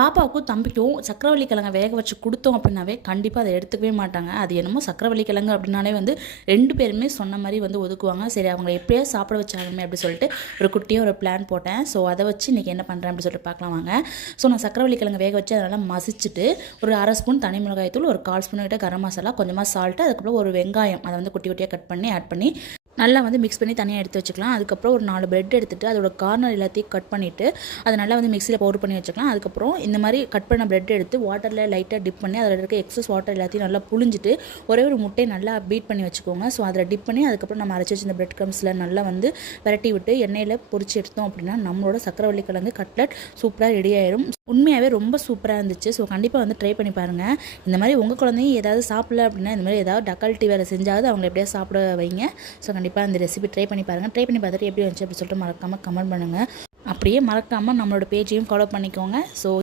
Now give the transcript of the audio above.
பாப்பாவுக்கும் தம்பிக்கும் சக்கரவள்ளி கிழங்க வேக வச்சு கொடுத்தோம் அப்படின்னாவே கண்டிப்பாக அதை எடுத்துக்கவே மாட்டாங்க. அது என்னமோ சக்கரவள்ளி கிழங்கு அப்படின்னாலே வந்து 2 பேருமே சொன்ன மாதிரி வந்து ஒதுக்குவாங்க. சரி அவங்களை எப்படியா சாப்பிட வச்சாலுமே அப்படி சொல்லிட்டு ஒரு குட்டியாக ஒரு பிளான் போட்டேன். ஸோ அதை வச்சு இன்றைக்கி என்ன பண்ணுறேன் அப்படின்னு சொல்லிட்டு பார்க்கலாம் வாங்க. ஸோ நான் சக்கரவள்ளி கிழங்கு வேக வச்சு அதனால் மசிச்சுட்டு ஒரு 1/2 ஸ்பூன் தனி மிளகாய் தூள், ஒரு 1/4 ஸ்பூன் கிட்ட கரம் மசாலா, கொஞ்சமாக சால்ட்டு, அதுக்கப்புறம் ஒரு வெங்காயம் அதை வந்து குட்டி குட்டியாக கட் பண்ணி ஆட் பண்ணி நல்லா வந்து மிக்ஸ் பண்ணி தனியாக எடுத்து வச்சுக்கலாம். அதுக்கப்புறம் ஒரு 4 பிரெட் எடுத்துகிட்டு அதோட கார்னர் எல்லாத்தையும் கட் பண்ணிவிட்டு அதை நல்லா வந்து மிக்சியில் பவுடர் பண்ணி வச்சுக்கலாம். அதுக்கப்புறம் இந்த மாதிரி கட் பண்ண பிரெட் எடுத்து வாட்டரில் லைட்டாக டிப் பண்ணி அதில் இருக்க எக்ஸஸ் வாட்டர் எல்லாத்தையும் நல்லா புழிஞ்சிட்டு ஒரே ஒரு முட்டையை நல்லா பீட் பண்ணி வச்சுக்கோங்க. ஸோ அதில் டிப் பண்ணி அதுக்கப்புறம் நம்ம அரைச்சி வச்சு இந்த பிரெட் க்ரம்ஸில் நல்லா வந்து விரட்டி விட்டு எண்ணெயில் பொரிச்சு எடுத்தோம் அப்படின்னா நம்மளோட சக்கரவள்ளி கிழங்கு கட்லட் சூப்பராக ரெடி ஆயிடும். உண்மையாகவே ரொம்ப சூப்பராக இருந்துச்சு. ஸோ கண்டிப்பாக வந்து ட்ரை பண்ணி பாருங்கள். இந்த மாதிரி உங்கள் குழந்தையும் ஏதாவது சாப்பிடல அப்படின்னா இந்த மாதிரி ஏதாவது டக்கால்ட்டி வேலை செஞ்சாவது அவங்களை எப்படியா சாப்பிட வைங்க. ஸோ கண்டிப்பாக இந்த ரெசிபி ட்ரை பண்ணி பாருங்கள். ட்ரை பண்ணி பார்த்துட்டு எப்படி வந்துச்சு அப்படி சொல்லிட்டு மறக்காமல் கமெண்ட் பண்ணுங்கள். அப்படியே மறக்காமல் நம்மளோட பேஜையும் ஃபாலோ பண்ணிக்கோங்க. ஸோ